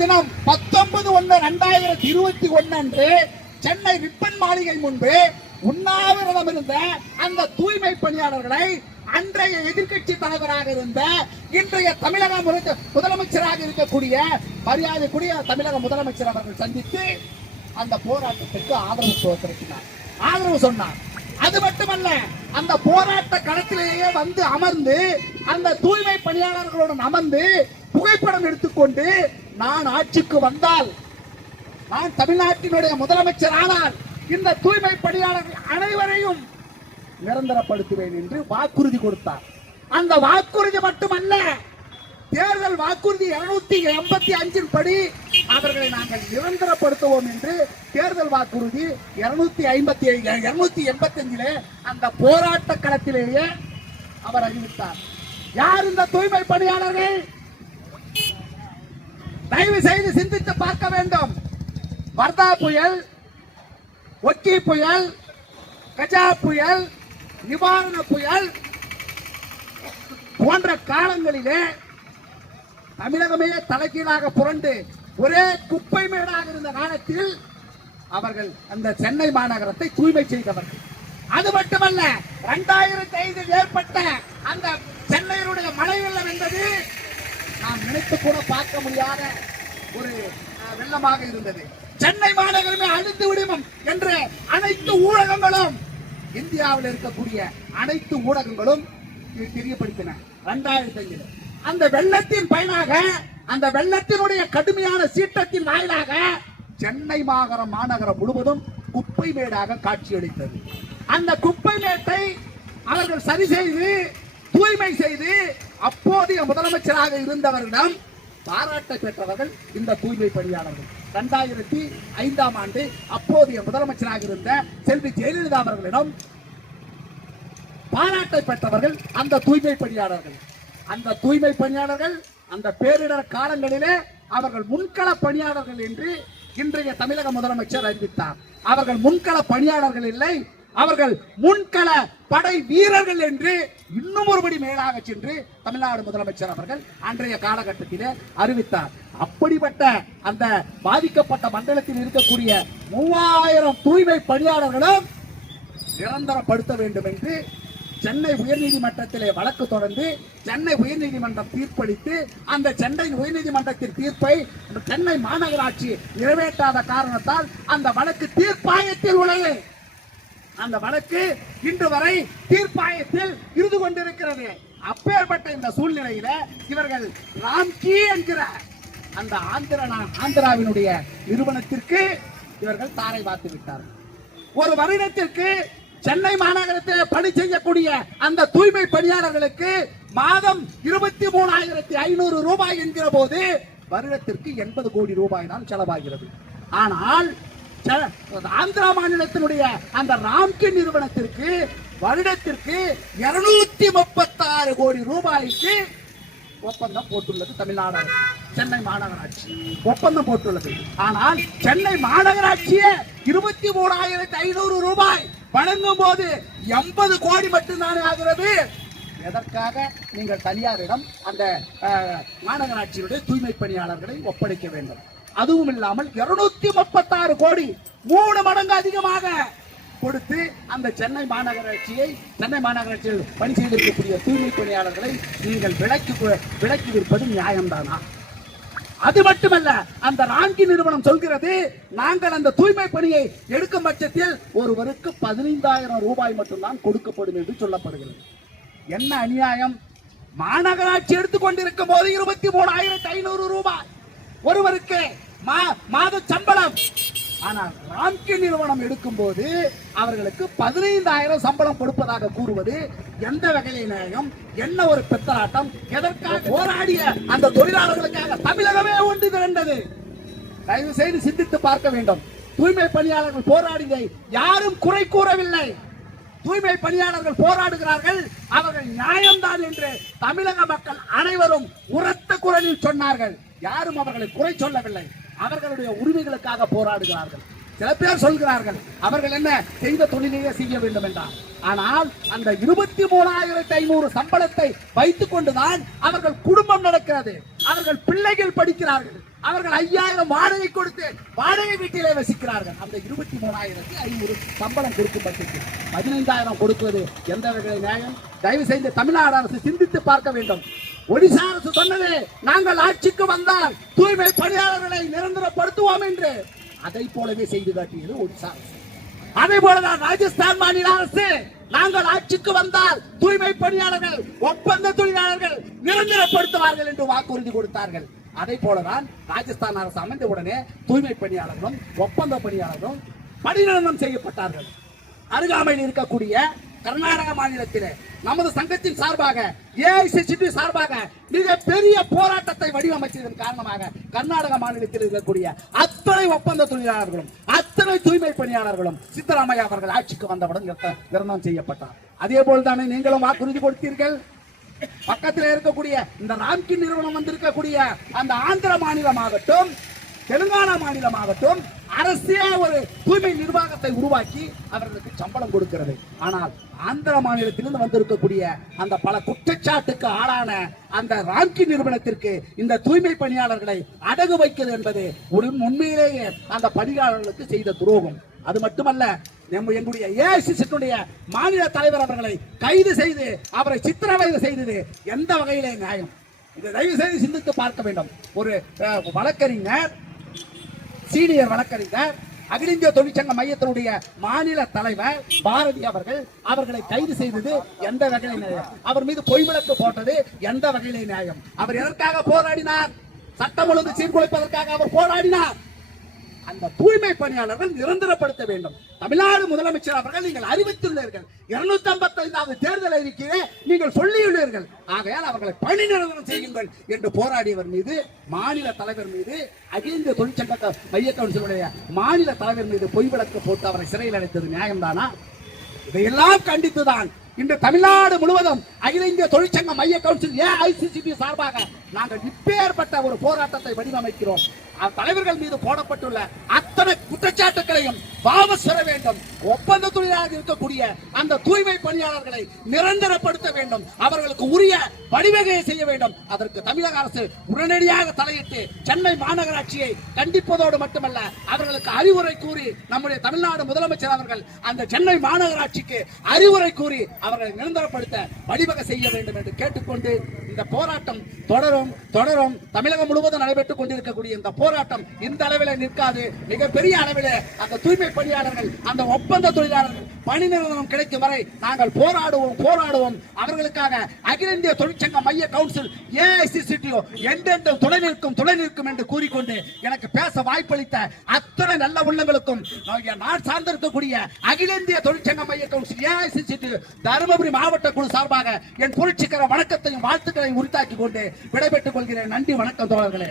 தினம் 19/1/2021 அன்று சென்னை ரிப்பன் மாளிகை முன்பு உண்ணாவிரதம் இருந்த அந்த தூய்மை பணியாளர்களை அன்றைய எதிர்கட்சி தலைவராக இருந்த இன்றைய தமிழக முதலமைச்சராக இருக்கக்கூடிய மரியாதைக்குரிய தமிழக முதலமைச்சர் அவர்கள் சந்தித்து அந்த போராட்டத்திற்கு ஆதரவு சொன்னார். அது மட்டுமல்ல, அந்த போராட்ட களத்திலேயே வந்து அமர்ந்து அந்த தூய்மை பணியாளர்களுடன் அமர்ந்து புகைப்படம் எடுத்துக்கொண்டு நான் ஆட்சிக்கு வந்தால், நான் தமிழ்நாட்டினுடைய முதலமைச்சர் ஆனால் இந்த தூய்மை பணியாளர்கள் அனைவரையும் நிரந்தரப்படுத்துவேன் என்று வாக்குறுதி கொடுத்தார். அந்த வாக்குறுதி மட்டுமல்ல, தேர்தல் வாக்குறுதி 285 படி அவர்களை நாங்கள் நிரந்தரப்படுத்துவோம் என்று தேர்தல் வாக்குறுதி 285 அந்த போராட்ட களத்திலேயே அவர் அறிவித்தார். யார் இந்த தூய்மை பணியாளர்கள்? தயவு செய்து சிந்தித்து பார்க்க வேண்டும். வர்தா புயல், ஒக்கி புயல், கஜா புயல், நிவாரண புயல் போன்ற காலங்களிலே தமிழகமே தலைகீழாக புரண்டு ஒரே குப்பை மேடாக இருந்த காலத்தில் அவர்கள் அந்த சென்னை மாநகரத்தை தூய்மை செய்தவர்கள். அது மட்டுமல்ல, 2005 ஏற்பட்ட அந்த சென்னையினுடைய மழை வெள்ளம் என்பது நாம் நினைத்து கூட பார்க்க முடியாத ஒரு வெள்ளமாக இருந்தது. சென்னை மாநகரமே அழிந்து விடும் என்று அனைத்து ஊடகங்களும், இந்தியாவில் இருக்கக்கூடிய அனைத்து ஊடகங்களும் தெரியப்படுத்தின. 2005 அந்த வெள்ளத்தின் பயனாக, அந்த வெள்ளத்தினுடைய கடுமையான சீற்றத்தின் வாயிலாக சென்னை மாநகரம் முழுவதும் குப்பை மேடாக காட்சியளித்தது. அந்த குப்பை மேட்டை அவர்கள் சரி செய்து தூய்மை செய்து அப்போதைய முதலமைச்சராக இருந்தவரிடம் பாராட்டை பெற்றவர்கள் இந்த தூய்மை பணியாளர்கள். 2005 ஆண்டு அப்போதைய முதலமைச்சராக இருந்த செல்வி ஜெயலலிதா அவர்களிடம் பாராட்டை பெற்றவர்கள் அந்த தூய்மை பணியாளர்கள். அந்த தூய்மை பணியாளர்கள் அந்த பேரிடர் காலங்களிலே அவர்கள் முன்கள பணியாளர்கள் என்று இன்றைய தமிழக முதலமைச்சர் அறிவித்தார். அவர்கள் முன்கள பணியாளர்கள் இல்லை, அவர்கள் முன்கள படை வீரர்கள் என்று இன்னும் ஒருபடி மேலாக சென்று தமிழ்நாடு முதலமைச்சர் அவர்கள் அன்றைய காலகட்டத்திலே அறிவித்தார். அப்படிப்பட்ட அந்த பாதிக்கப்பட்ட மண்டலத்தில் இருக்கக்கூடிய 3000 தூய்மை பணியாளர்களும் நிரந்தரப்படுத்த வேண்டும் என்று சென்னை உயர்நீதிமன்றத்திலே வழக்கு தொடர்ந்து சென்னை உயர்நீதிமன்றம் தீர்ப்பளித்து அந்த சென்னை உயர்நீதிமன்றத்தின் தீர்ப்பை சென்னை மாநகராட்சி நிறைவேற்றாத காரணத்தால் அந்த வழக்கு தீர்ப்பாயத்தில் உள்ளது. அந்த வழக்கு இன்று வரை தீர்ப்பாயத்தில் இருந்து கொண்டிருக்கிறது. அப்பேற்பட்ட இந்த சூழ்நிலையில இவர்கள் ராம்கி என்கிற அந்த ஆந்திராவினுடைய நிறுவனத்திற்கு இவர்கள் தாரை பார்த்து விட்டார்கள். ஒரு வருடத்திற்கு சென்னை மாநகரத்தில் பணி செய்யக்கூடிய அந்த தூய்மை பணியாளர்களுக்கு மாதம் 23,500 ரூபாய் என்கிற போது வருடத்திற்கு 80 கோடி ரூபாய் தான் செலவாகிறது. ஆனால் ஆந்திரா மாநிலத்தினுடைய அந்த ராம்கி நிறுவனத்திற்கு வருடத்திற்கு 236 கோடி ரூபாய்க்கு ஒப்பந்தம் போட்டுள்ளது தமிழ்நாடு சென்னை மாநகராட்சி ஒப்பந்தம் போட்டுள்ளது. ஆனால் சென்னை மாநகராட்சியே 23,500 ரூபாய் வழங்கும் போது 80 கோடி மட்டும்தானே ஆகிறது. எதற்காக நீங்கள் தனியாரிடம் அந்த மாநகராட்சியுடைய தூய்மை பணியாளர்களை ஒப்படைக்க வேண்டும்? அதுவும் இல்லாமல் 236 கோடி 3 மடங்கு அதிகமாக கொடுத்து அந்த சென்னை மாநகராட்சியில் பணி செய்திருக்கக்கூடிய தூய்மை பணியாளர்களை நீங்கள் விலக்கி விற்பது நியாயம்தானா? அது மட்டுமல்ல, அந்த ராம்கி நிறுவனம் சொல்கிறது, நாங்கள் அந்த தூய்மை பணியை எடுக்கும் பட்சத்தில் ஒருவருக்கு 15,000 ரூபாய் மட்டும்தான் கொடுக்கப்படும் என்று சொல்லப்படுகிறது. என்ன அநியாயம்! மாநகராட்சி எடுத்துக்கொண்டிருக்கும் போது 23,500 ரூபாய் ஒருவருக்கு மாத சம்பளம். ஆனால் ராம்கி நிறுவனம் எடுக்கும் போது அவர்களுக்கு 15,000 சம்பளம் கொடுப்பதாக கூறுவது எந்த வகையில் நியாயம்? என்ன ஒரு பெத்தலாட்டம்! எதற்காக போராடிய அந்த தொழிலாளர்களுக்காக தமிழகமே ஒன்று திரண்டது. தயவு செய்து சிந்தித்து பார்க்க வேண்டும். தூய்மை பணியாளர்கள் போராடியதை யாரும் குறை கூறவில்லை. தூய்மை பணியாளர்கள் போராடுகிறார்கள், அவர்கள் நியாயம்தான் என்று தமிழக மக்கள் அனைவரும் உரத்த குரலில் சொன்னார்கள். யாரும் அவர்களை குறை சொல்லவில்லை. அவர்களுடைய உரிமைகளுக்காக போராடுகிறார்கள். சில பேர் சொல்கிறார்கள் அவர்கள் என்ன செய்த தொழிலையே செய்ய வேண்டும் என்றார். ஆனால் அந்த 23,500 சம்பளத்தை வைத்துக் கொண்டுதான் அவர்கள் குடும்பம் நடக்கிறது, அவர்கள் பிள்ளைகள் படிக்கிறார்கள், அவர்கள் 5000 வாடகை கொடுத்து வாடகை வீட்டிலே வசிக்கிறார்கள். அந்த 23,500 சம்பளம் கொடுக்கும் பட்சத்தில் 15,000 கொடுப்பது எந்த வகையில் நியாயம்? தயவு செய்து தமிழ்நாடு அரசு சிந்தித்து பார்க்க வேண்டும். ஒடிசா அரசு சொன்னது, நாங்கள் ஆட்சிக்கு வந்தால் தூய்மை பணியாளர்களை நிரந்தரப்படுத்துவோம் என்று. அதை போலவே செய்து காட்டியது ஒடிசா அரசு. அதே போலதான் ராஜஸ்தான் மாநில அரசு, நாங்கள் ஆட்சிக்கு வந்தால் தூய்மை பணியாளர்கள், ஒப்பந்த தொழிலாளர்கள் நிரந்தரப்படுத்துவார்கள் என்று வாக்குறுதி கொடுத்தார்கள். அதே போலதான் ராஜஸ்தான் அரசு அமைந்த உடனே தூய்மை பணியாளர்களும் ஒப்பந்த பணியாளர்களும் பணிநிரந்தரம் செய்யப்பட்டார்கள். அருகாமையில் இருக்கக்கூடிய கர்நாடக மாநிலத்திலே நமது சங்கத்தின் சார்பாக, ஏஐசிசி சார்பாக மிக பெரிய போராட்டத்தை வடிவமைச்சதன் காரணமாக கர்நாடக மாநிலத்தில் இருக்கக்கூடிய அத்தனை ஒப்பந்த தொழிலாளர்களும் அத்தனை தூய்மை பணியாளர்களும் சித்தராமையா அவர்கள் ஆட்சிக்கு வந்தவுடன் நிரந்தரம் செய்யப்பட்டார். அதே போல் தானே நீங்களும் வாக்குறுதி கொடுத்தீர்கள். பக்கத்தில் இருக்கக்கூடிய இந்த ராம்கின் நிறுவனம் வந்திருக்கக்கூடிய அந்த ஆந்திர மாநிலமாகட்டும் தெலுங்கானா மாநிலமாகட்டும் அரசே ஒரு தூய்மை நிர்வாகத்தை உருவாக்கி அவர்களுக்கு சம்பளம் கொடுக்கிறது. ஆனால் ஆந்திர மாநிலத்திலிருந்து வந்திருக்கக்கூடிய அந்த பல குற்றச்சாட்டுக்கு ஆளான அந்த ராம்கி நிறுவனத்திற்கு இந்த தூய்மை பணியாளர்களை அடகு வைக்கிறது என்பது உண்மையிலேயே அந்த பணியாளர்களுக்கு செய்த துரோகம். அது மட்டுமல்ல, எங்களுடைய ஏஐசிசி மாநில தலைவர் அவர்களை கைது செய்து அவரை சித்திரவதை செய்தது எந்த வகையிலே நியாயம்? இதை தயவு செய்து சிந்தித்து பார்க்க வேண்டும். ஒரு வழக்கறிஞர், சீனியர் வழக்கறிஞர், அகில இந்திய தொழிற்சங்க மையத்தினுடைய மாநில தலைவர் பாரதி அவர்களை கைது செய்தது எந்த வகையிலே நியாயம்? அவர் மீது பொய் வழக்கு போட்டது எந்த வகையிலே நியாயம்? அவர் எதற்காக போராடினார்? சட்டம் ஒழுங்கு சீர்குலைப்பதற்காக அவர் போராடினார். அந்த தூய்மை பணியாளர்கள் நிரந்தரப்படுத்த வேண்டும். தமிழ்நாடு முதலமைச்சர் அவர்கள் நீங்கள் அறிவித்துள்ளீர்கள். 255வது தேர்தல் அறிக்கையிலே நீங்கள் சொல்லியுள்ளீர்கள். ஆகையால் அவர்களை பணி நிரந்தரம் செய்யுங்கள் என்று போராடியவர் மீது, மாநில தலைவர் மீது, அகில இந்திய தொழிற்சங்க மைய கவுன்சிலுடைய மாநில தலைவர் மீது பொய் வழக்கு போட்டு அவரை சிறையில் அடைத்தது நியாயம்தானா? இதையெல்லாம் கண்டித்துதான் இன்று தமிழ்நாடு முழுவதும் அகில இந்திய தொழிற்சங்க மைய கவுன்சில் ஏஐசிசி சார்பாக நாங்கள் இப்பேற்பட்ட ஒரு போராட்டத்தை வடிவமைக்கிறோம். தலைவர்கள் மீது போடப்பட்டுள்ள அத்தனை குற்றச்சாட்டுகளையும் வாபஸ் பெற வேண்டும். ஒப்பந்த தொழிலாளர்கள் இருக்கக்கூடிய அந்த தூய்மை பணியாளர்களை நிரந்தரப்படுத்த வேண்டும். அவர்களுக்கு உரிய வழிவகையை செய்ய வேண்டும். அதற்கு தமிழக அரசு உடனடியாக தலையிட்டு சென்னை மாநகராட்சியை கண்டிப்பதோடு மட்டுமல்ல, அவர்களுக்கு அறிவுரை கூறி, நம்முடைய தமிழ்நாடு முதலமைச்சர் அவர்கள் அந்த சென்னை மாநகராட்சிக்கு அறிவுரை கூறி அவர்களை நிரந்தரப்படுத்த வழிவகை செய்ய வேண்டும் என்று கேட்டுக்கொண்டு இந்த போராட்டம் தொடரும். தமிழகம் முழுவதும் நடைபெற்றுக் கொண்டிருக்கக்கூடிய இந்த போராட்டம் இந்த அளவில் நிற்காது. மிகப்பெரிய அளவில் அந்த தூய்மை பணியாளர்கள், அந்த ஒப்பந்த தொழிலாளர்கள் பணி நிரந்தரம் கிடைக்கும் வரை நாங்கள் போராடுவோம். அவர்களுக்காக அகில இந்திய தொழிற்சங்க மைய கவுன்சில் ஏஐசிசி என்றென்றும் துணை நிற்கும் என்று கூறிக்கொண்டு எனக்கு பேச வாய்ப்பளித்த அத்தனை நல்ல உள்ளங்களுக்கும் நான் சார்ந்திருக்கக்கூடிய அகில இந்திய தொழிற்சங்க மைய கவுன்சில் ஏஐசிசி தருமபுரி மாவட்ட குழு சார்பாக என் புரட்சிகர வணக்கத்தையும் வாழ்த்துக்களையும் உரித்தாக்கிக் கொண்டு விடைபெற்றுக் கொள்கிறேன். நன்றி, வணக்கம் தோழர்களே.